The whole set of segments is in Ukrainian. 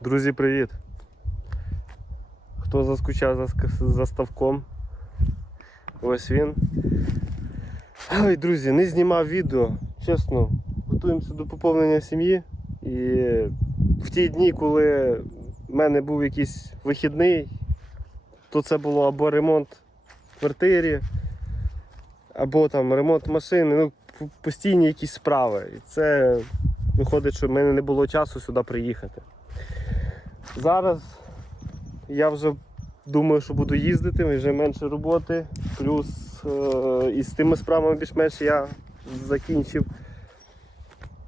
Друзі, привіт! Хто заскучав за, ставком? Ось він. Ой, друзі, не знімав відео. Чесно, готуємося до поповнення сім'ї. І в ті дні, коли в мене був якийсь вихідний, то це було або ремонт в квартирі, або там ремонт машини, ну, постійні якісь справи. І це виходить, що в мене не було часу сюди приїхати. Зараз я вже думаю, що буду їздити, вже менше роботи, плюс е, і з тими справами більш-менш я закінчив.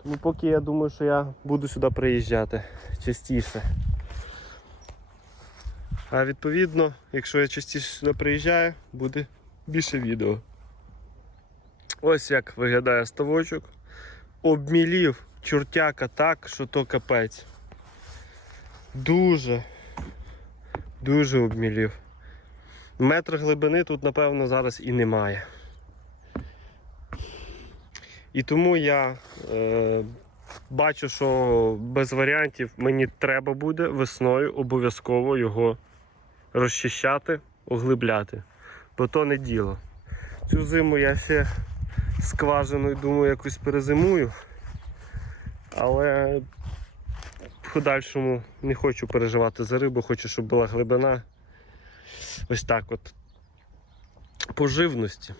Тому поки я думаю, що я буду сюди приїжджати частіше. А відповідно, якщо я частіше сюди приїжджаю, буде більше відео. Ось як виглядає ставочок. Обмілів чортяка так, що то капець. Дуже, дуже обмілів. Метр глибини тут, напевно, зараз і немає. І тому я е, бачу, що без варіантів мені треба буде весною обов'язково його розчищати, оглибляти. Бо то не діло. Цю зиму я ще скважиною думаю якось перезимую. Але в подальшому не хочу переживати за рибу, хочу, щоб була глибина. Ось так от. По живності.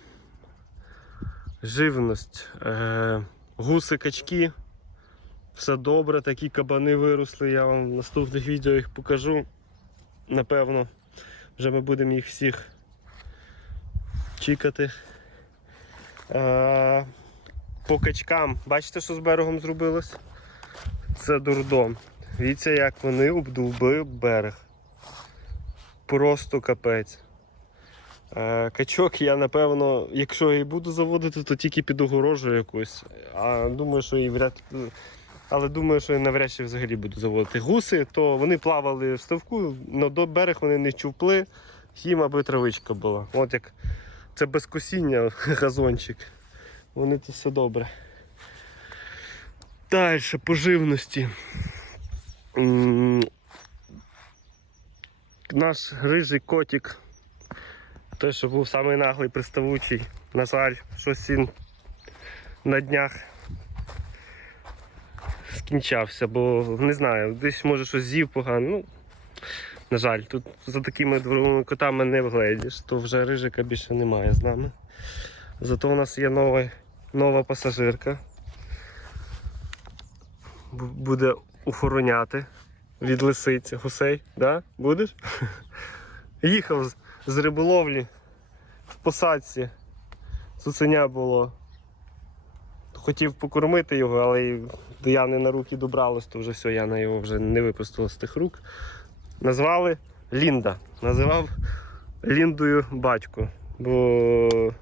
Живність. Е, гуси, качки. Все добре, такі кабани виросли. Я вам в наступних відео їх покажу. Напевно, вже ми будемо їх всіх чікати. Е, по качкам, бачите, що з берегом зробилось? Це дурдом. Дивіться, як вони обдовбили берег. Просто капець. Е, Качок я напевно, якщо і буду заводити, то тільки під огорожу якусь. А думаю, що і вряд. Але думаю, що і навряд чи взагалі буду заводити. Гуси, то вони плавали в ставку, на до берег вони не чупли, їм аби травичка була. От як це без косіння газончик. Вони то все добре. Далі по живності. Наш рижий котик, той, що був самий наглий приставучий, на жаль, щось він на днях скінчався, бо не знаю, десь може щось з'їв погано. Ну, на жаль, тут за такими дворовими котами не вгледіш, то вже рижика більше немає з нами. Зато у нас є нова, нова пасажирка. Буде охороняти від лисиці гусей, да? Будеш? Їхав з, риболовлі в посадці. Цуценя було. Хотів покормити його, але до Яни на руки добралось, то вже все, Яна його вже не випустила з тих рук. Назвали Лінда. Називав Ліндою батько. Бо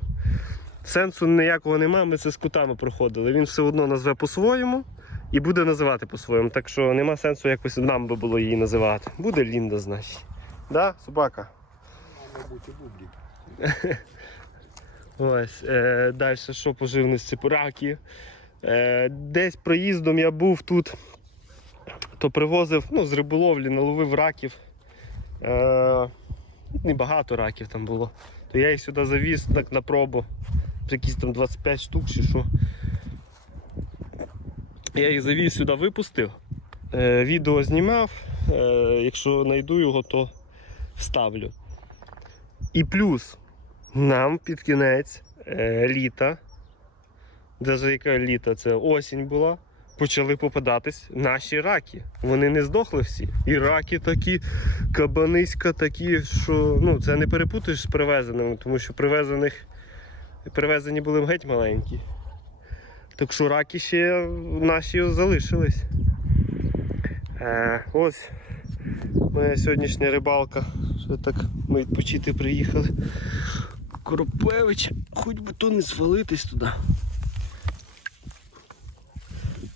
сенсу ніякого немає, ми це з кутами проходили. Він все одно назве по-своєму і буде називати по-своєму. Так що нема сенсу якось нам би було її називати. Буде Лінда, значить. Да, собака? Мабуть, бублік. Ось, е, далі що по живності? По раки. Е, десь проїздом я був тут, то привозив ну, з риболовлі, наловив раків. Е, небагато раків там було. То я їх сюди завіз так на пробу. Якісь там 25 штук чи що. Я їх завіз сюди, випустив. Е, відео знімав. Е, якщо знайду його, то вставлю. І плюс нам під кінець е, літа, навіть яка літа, це осінь була, почали попадатись наші раки. Вони не здохли всі. І раки такі, кабаниська такі, що ну, це не перепутаєш з привезеними, тому що привезених, привезені були геть маленькі. Так що раки ще наші залишились. Е, ось моя сьогоднішня рибалка. Що так ми відпочити приїхали. Коропевич, хоч би то не свалитись туди.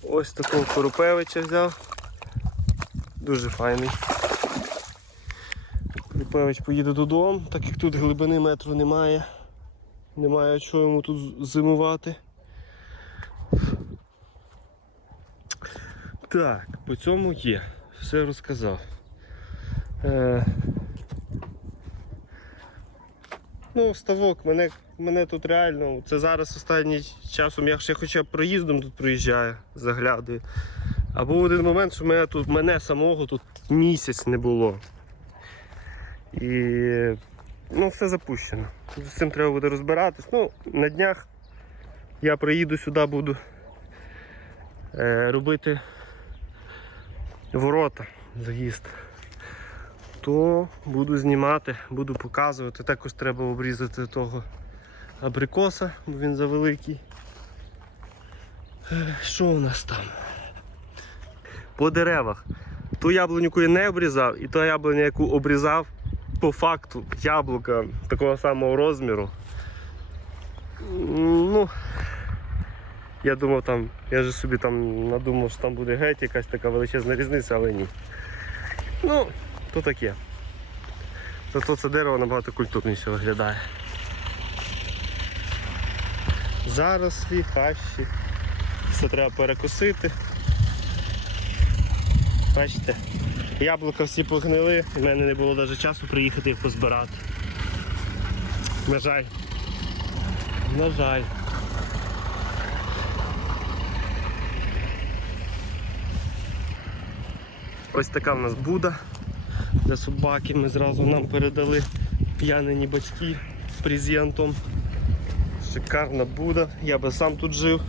Ось такого Коропевича взяв. Дуже файний. Коропевич поїде додому, так як тут глибини метру немає. Немає чого йому тут зимувати. Так, по цьому є. все розказав. Е, ну, ставок, мене, мене тут реально. Це зараз останнім часом я ще хоча б проїздом тут проїжджаю, заглядаю. А був один момент, що мене тут мене самого тут місяць не було. І ну, все запущено. З цим треба буде розбиратись. Ну, на днях я приїду сюди, буду е, робити ворота, заїзд. То буду знімати, буду показувати. Також треба обрізати того абрикоса, бо він завеликий. Е, Що у нас там? По деревах. Ту яблуню, яку я не обрізав, і ту яблуню, яку обрізав, по факту яблука такого самого розміру. Ну, я думав там, я же собі там надумав, що там буде геть якась така величезна різниця, але ні. Ну, то таке. Зато це дерево набагато культурніше виглядає. Зарослі, хащі. Все треба перекосити. Бачите, яблука всі погнили, і в мене не було навіть часу приїхати їх позбирати. На жаль. На жаль. Ось така в нас буда для собаки. Ми зразу нам передали п'янені батьки з презентом. Шикарна буда. Я би сам тут жив.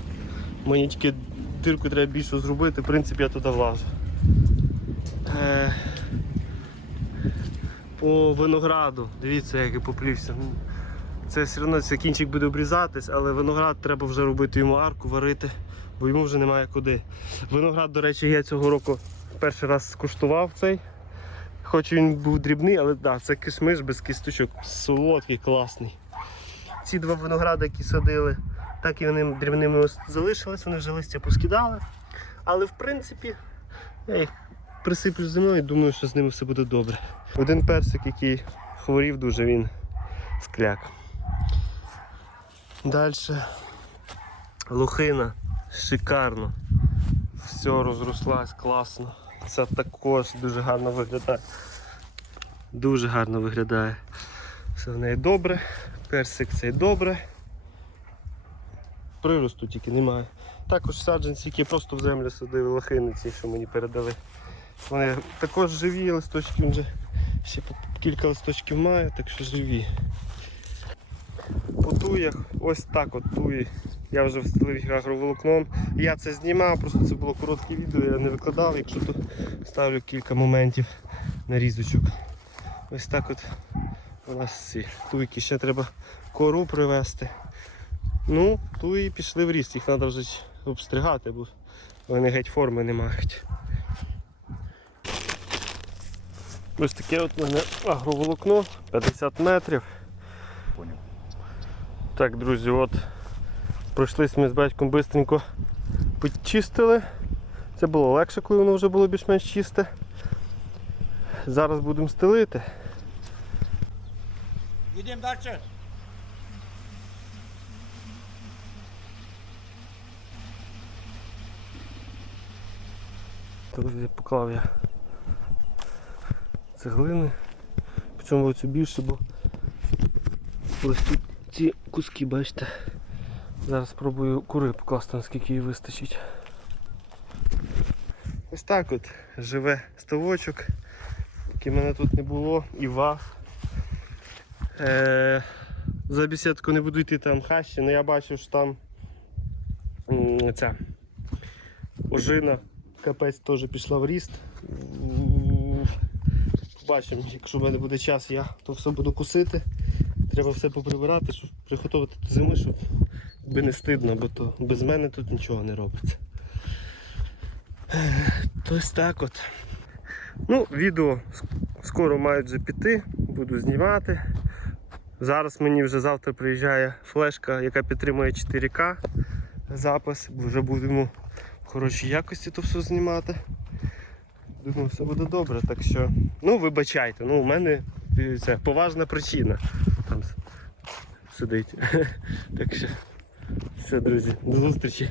Мені тільки дирку треба більше зробити, в принципі я туди влажу. Е, По винограду, дивіться, як я поплівся. Це все одно цей кінчик буде обрізатись, але виноград треба вже робити йому арку, варити, бо йому вже немає куди. Виноград, до речі, я цього року перший раз скуштував цей. Хоч він був дрібний, але да, це кишмиш без кісточок, солодкий, класний. Ці два виногради, які садили, так і вони дрібними залишились, вони вже листя поскидали. Але в принципі я їх присиплю землею і думаю, що з ними все буде добре. Один персик, який хворів дуже, він скляк. Далі лохина шикарно. Все розрослась класно. Це також дуже гарно виглядає. Дуже гарно виглядає. Все в неї добре. Персик цей добре. Приросту тільки немає. Також саджанці, які просто в землю садили, лохини ці, що мені передали. Вони також живі листочки, вже ще кілька листочків має, так що живі. По туях, ось так от туї. Я вже встелив їх агроволокном. Я це знімав, просто це було коротке відео, я не викладав, якщо то ставлю кілька моментів нарізочок. Ось так от у нас ці туйки. Ще треба кору привезти. Ну, туї пішли в ріст, їх треба вже обстригати, бо вони геть форми не мають. Ось таке от у мене агроволокно 50 метрів. Понял. Так, друзі, от пройшлись ми з батьком бистренько підчистили. Це було легше, коли воно вже було більш-менш чисте. Зараз будемо стелити. Їдемо далі. Друзі, поклав я цеглини. По цьому році більше, бо ось тут ці куски, бачите. Зараз спробую кури покласти, наскільки їй вистачить. Ось так от живе ставочок, який мене тут не було, і вас. Е, за бесідку не буду йти там хащі, але я бачив, що там ця ожина капець теж пішла в ріст. Побачимо, якщо в мене буде час, я то все буду косити. Треба все поприбирати, щоб приготувати до зими, щоб би не стидно, бо то без мене тут нічого не робиться. Ех, То ось так от. Ну, відео скоро мають вже піти, буду знімати. Зараз мені вже завтра приїжджає флешка, яка підтримує 4К запис, вже будемо в хорошій якості то все знімати. Думаю, все буде добре. Так що, ну вибачайте, ну у мене це поважна причина. Там сидить. Так що, все, друзі, до зустрічі.